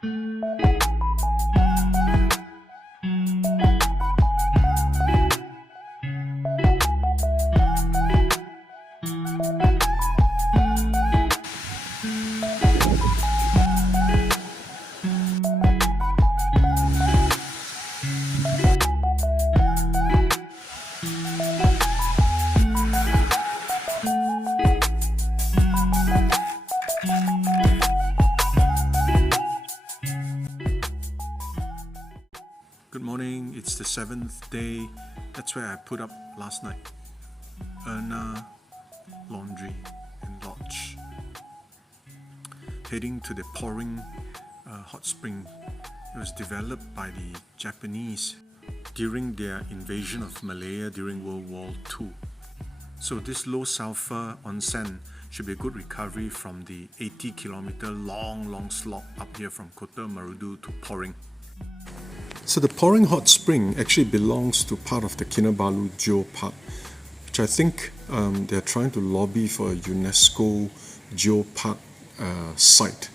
Good morning, it's the 7th day. That's where I put up last night. Urna, laundry and lodge. Heading to the pouring hot spring. It was developed by the Japanese during their invasion of Malaya during World War II. So this low sulfur onsen should be a good recovery from the 80-kilometer long slog up here from Kota Marudu to Pouring. So the Pouring hot spring actually belongs to part of the Kinabalu Geopark, which I think they're trying to lobby for a UNESCO Geopark site,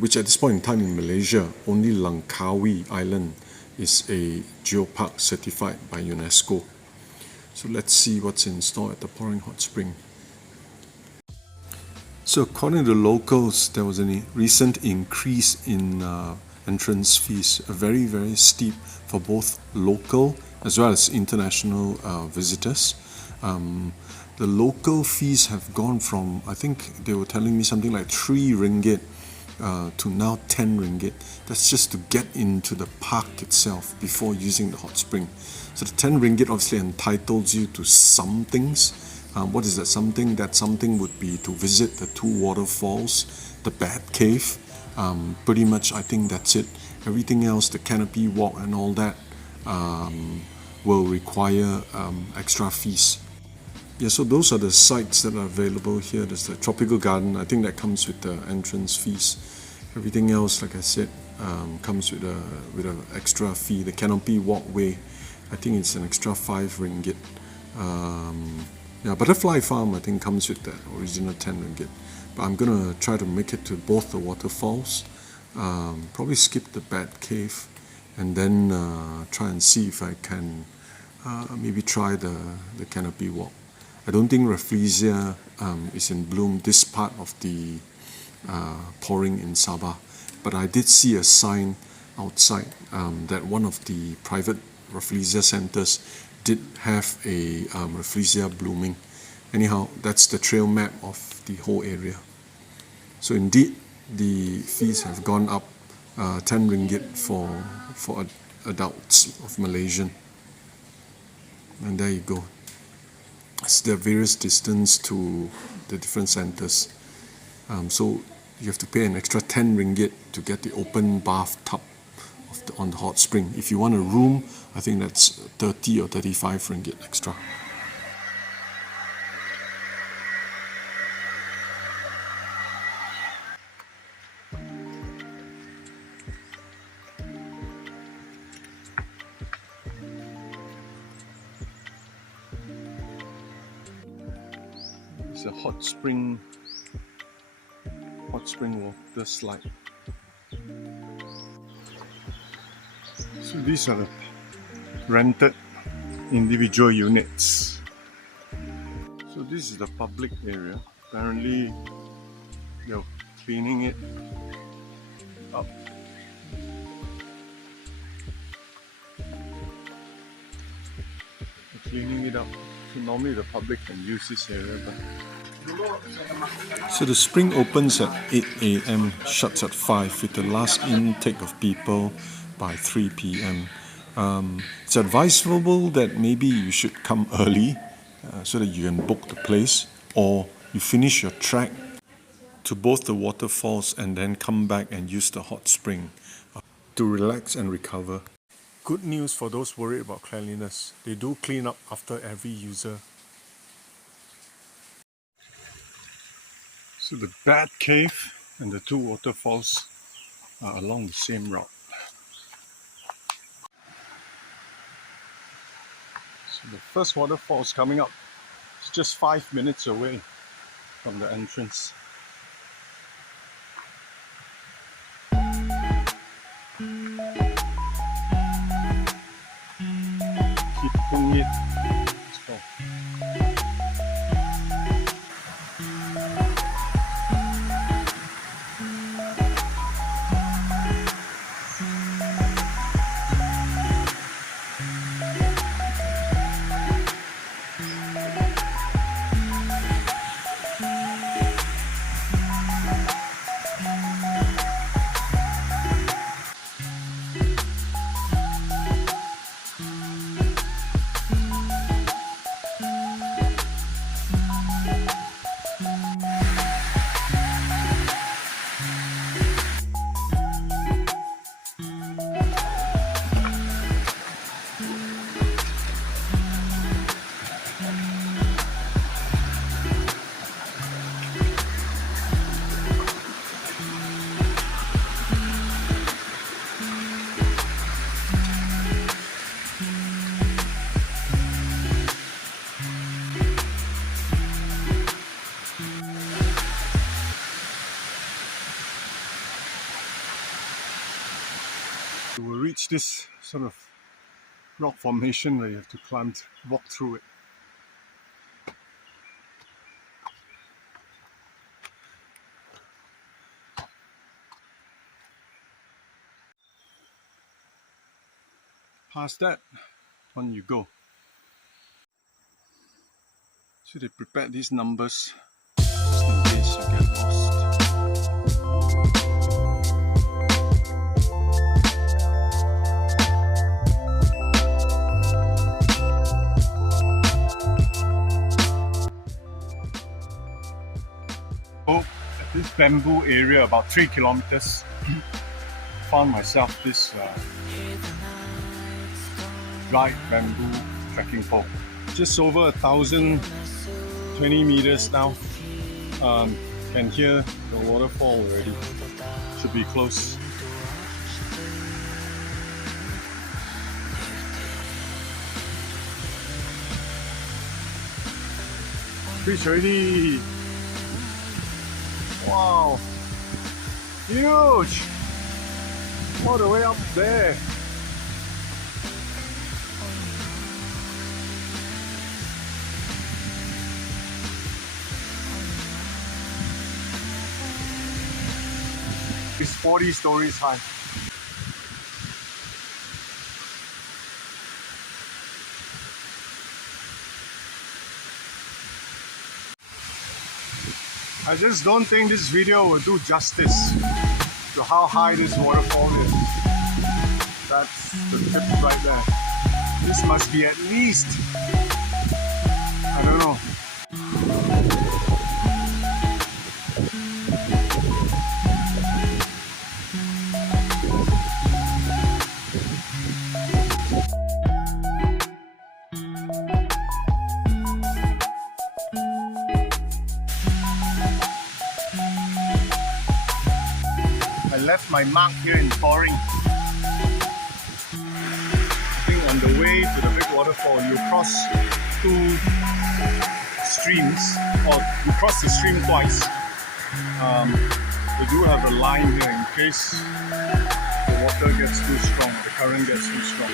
which at this point in time in Malaysia, only Langkawi Island is a Geopark certified by UNESCO. So let's see what's in store at the Pouring hot spring. So according to locals, there was a recent increase in entrance fees, very steep for both local as well as international visitors. The local fees have gone from, I think they were telling me something like 3 ringgit to now 10 ringgit. That's just to get into the park itself before using the hot spring. So the 10 ringgit obviously entitles you to some things. What is that something? That something would be to visit the 2 waterfalls, the Bat Cave. Pretty much I think that's it. Everything else, the canopy walk and all that, will require extra fees. Yeah, so those are the sites that are available here. There's the tropical garden. I think that comes with the entrance fees. Everything else, like I said, comes with an extra fee. The canopy walkway, I think it's an extra 5 ringgit. Yeah, Butterfly Farm I think comes with the original 10 ringgit. But I'm gonna try to make it to both the waterfalls. Probably skip the Bat Cave, and then try and see if I can maybe try the canopy walk. I don't think Rafflesia is in bloom this part of the Pouring in Sabah, but I did see a sign outside that one of the private Rafflesia centers did have a Rafflesia blooming. Anyhow, that's the trail map of the whole area. So indeed, the fees have gone up 10 ringgit for adults of Malaysian. And there you go. It's the various distance to the different centers. So you have to pay an extra 10 ringgit to get the open bathtub on the hot spring. If you want a room, I think that's 30 or 35 ringgit extra. It's a hot spring water slide. So these are the rented individual units. So this is the public area. Apparently they're cleaning it up. They're cleaning it up. So normally the public can use this area, but so the spring opens at 8 AM, shuts at 5 with the last intake of people by 3 PM. It's advisable that maybe you should come early so that you can book the place, or you finish your trek to both the waterfalls and then come back and use the hot spring to relax and recover. Good news for those worried about cleanliness. They do clean up after every user. So the Bat Cave and the 2 waterfalls are along the same route. So the first waterfall is coming up. It's just 5 minutes away from the entrance. Keeping it. Let's go. You will reach this sort of rock formation where you have to climb, walk through it. Past that, on you go. So they prepared these numbers just in case you get lost. At this bamboo area, about 3 kilometers, found myself this dried bamboo trekking pole. Just over 1,020 meters now. Can hear the waterfall already. Should be close. Fish already. Wow, huge! All the way up there. It's 40 stories high. I just don't think this video will do justice to how high this waterfall is. That's the tip right there. This must be at least, I don't know, I left my mark here in Pouring. I think on the way to the big waterfall, you cross 2 streams, or you cross the stream twice. We do have a line here in case the water gets too strong, the current gets too strong.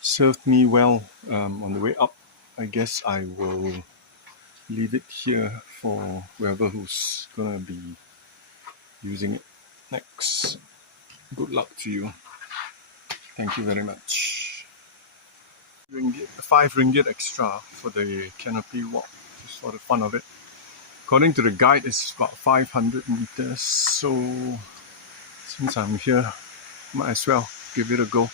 Served me well on the way up. I guess I will leave it here for whoever who's gonna be using it next. Good luck to you. Thank you very much. 5 ringgit extra for the canopy walk, just for the fun of it. According to the guide, it's about 500 meters, so since I'm here, might as well give it a go.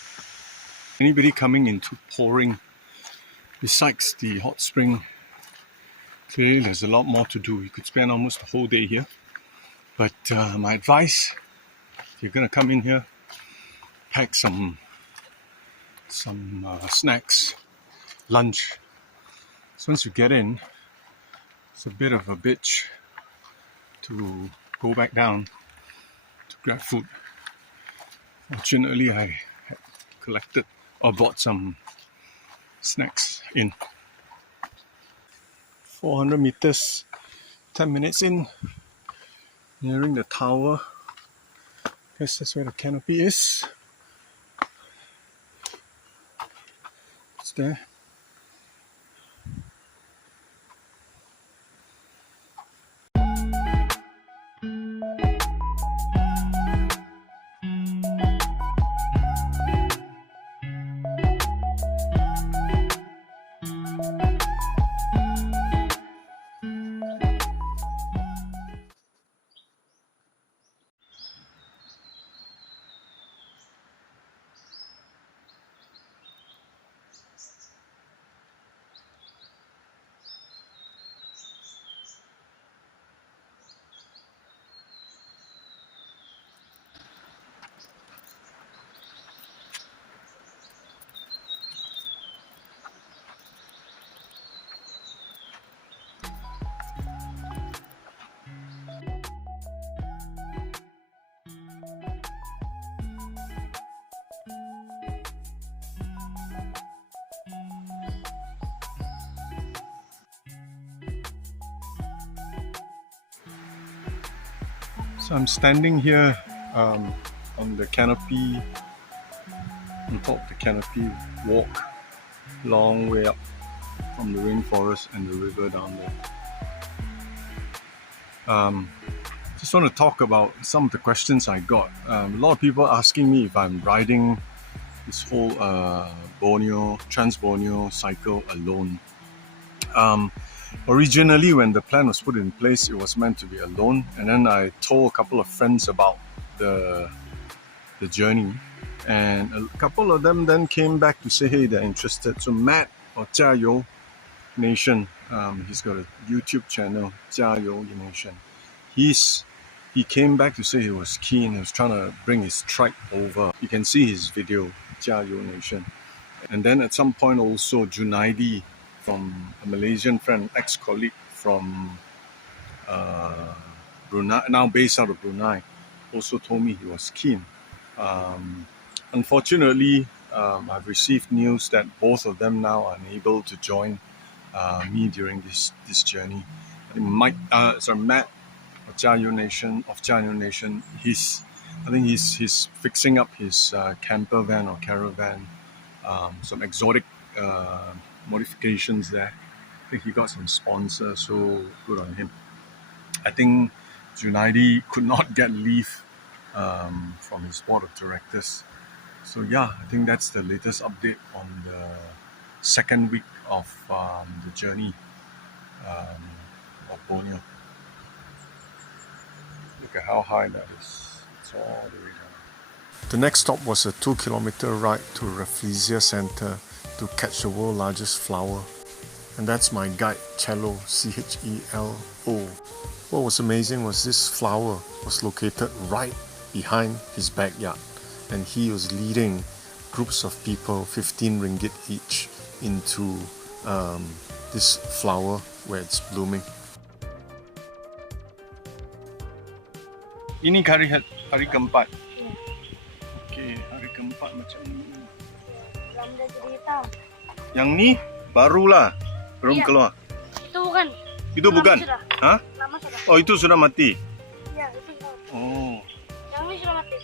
Anybody coming into Pouring, besides the hot spring, clearly there's a lot more to do. You could spend almost the whole day here. But my advice, if you're going to come in here, pack some some snacks, lunch. So once you get in, it's a bit of a bitch to go back down to grab food. Fortunately, I had collected or bought some snacks in. 400 meters, 10 minutes in, nearing the tower. Guess that's where the canopy is. It's there. So I'm standing here on the canopy, on top of the canopy, walk long way up from the rainforest and the river down there. Just want to talk about some of the questions I got. A lot of people asking me if I'm riding this whole Trans-Borneo Cycle alone. Originally, when the plan was put in place, it was meant to be alone, and then I told a couple of friends about the journey, and a couple of them then came back to say, hey, they're interested. So Matt or Jiayou Nation, he's got a YouTube channel, Jiayou Nation. He came back to say he was keen. He was trying to bring his tribe over. You can see his video, Jiayou Nation. And then at some point also Junaidi, from a Malaysian friend, ex-colleague from Brunei, now based out of Brunei, also told me he was keen. Unfortunately, I've received news that both of them now are unable to join me during this journey. I think Matt of Jiayou Nation, I think he's fixing up his camper van or caravan, some exotic modifications there. I think he got some sponsors, so good on him. I think Junaidi could not get leave from his board of directors. So yeah, I think that's the latest update on the second week of the journey of Borneo. Look at how high that is. It's all the way down. The next stop was a 2-kilometer ride to Rafflesia Center to catch the world's largest flower. And that's my guide, Cello, Chelo. What was amazing was this flower was located right behind his backyard, and he was leading groups of people, 15 ringgit each, into this flower where it's blooming. Ini hari keempat. Okey, hari keempat macam ni. Lamda jadi hitam. Yang ni barulah, belum keluar. Itu bukan. Itu bukan? Sudah. Hah? Lama sudah. Oh, itu sudah mati. Ya, itu sudah. Oh. Yang ini sudah mati.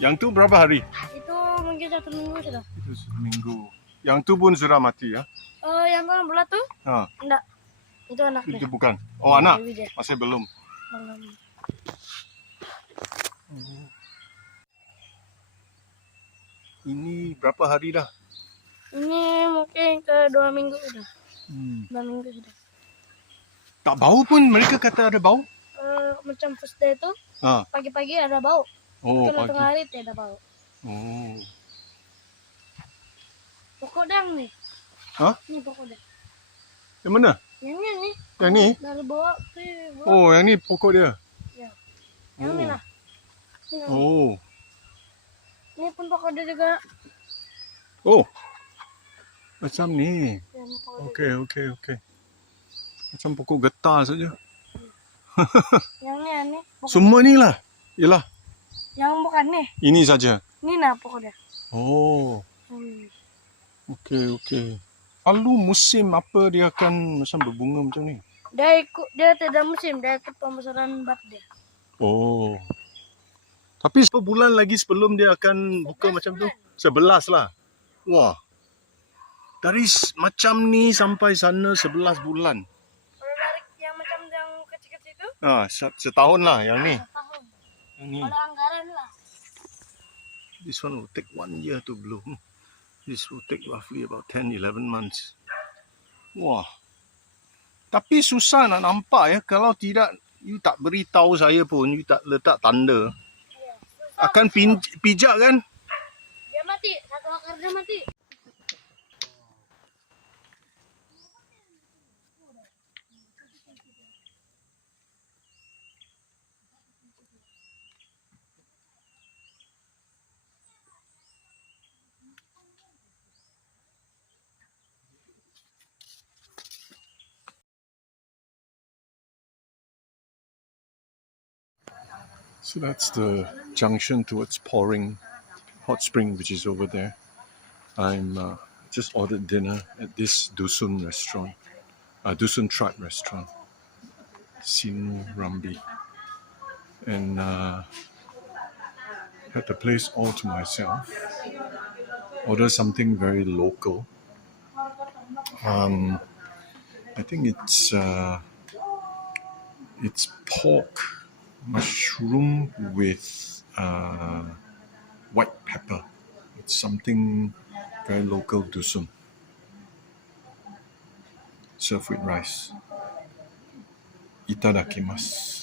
Yang tu berapa hari? Itu mungkin 1 minggu sudah. Itu seminggu. Yang tu pun sudah mati ya? Yang tuan bulat tuh? Enggak. Itu anaknya. Itu bukan. Oh, anak. Dia. Masih belum. Belum. Ini berapa hari dah? Ini mungkin ke 2 minggu sudah. 2 minggu sudah. Tak bau pun, mereka kata ada bau? Macam first day itu, pagi-pagi ada bau. Oh, kalau pagi. tengah hari tidak ada bau. Oh. Pokok dang nih. Hah? Ini pokok dang. Yang mana? Yang ini nih. Yang ni? Dari bawah ke bawah. Oh, yang ni pokok dia? Ya. Yang ini lah. Ini, Oh. ini pun pokok dia juga. Oh, macam ni. Yan pokok Okey, okey, okey. Macam pokok getah saja. Yang ni aneh. Semua ni lah. Yelah, Yang bukan nih. ini saja. Ini nah pokoknya. Oh, okey, okey. Lalu musim apa dia akan macam berbunga macam ni? Dia tidak musim, dia ikut pembesaran bat dia. Oh. Tapi berapa bulan lagi sebelum dia akan buka macam tu? 11 lah. Wah. Dari macam ni sampai sana 11 bulan. Kalau dari yang macam yang kecil-kecil itu, Setahun lah yang ni. tahun. Yang ni. Kalau anggaran lah. This one will take 1 year to bloom. This will take roughly about 10-11 months. Wah. Tapi susah nak nampak ya. Kalau tidak, you tak beritahu saya pun, you tak letak tanda. Iya. Akan pijak kan? Dia mati, satu akar dia mati. So that's the junction towards Pouring Hot Spring, which is over there. I'm just ordered dinner at this Dusun restaurant, Dusun tribe restaurant, Sinu Rambi, and had the place all to myself. Order something very local. I think it's pork mushroom with white pepper. It's something very local Dusun. Served with rice. Itadakimasu.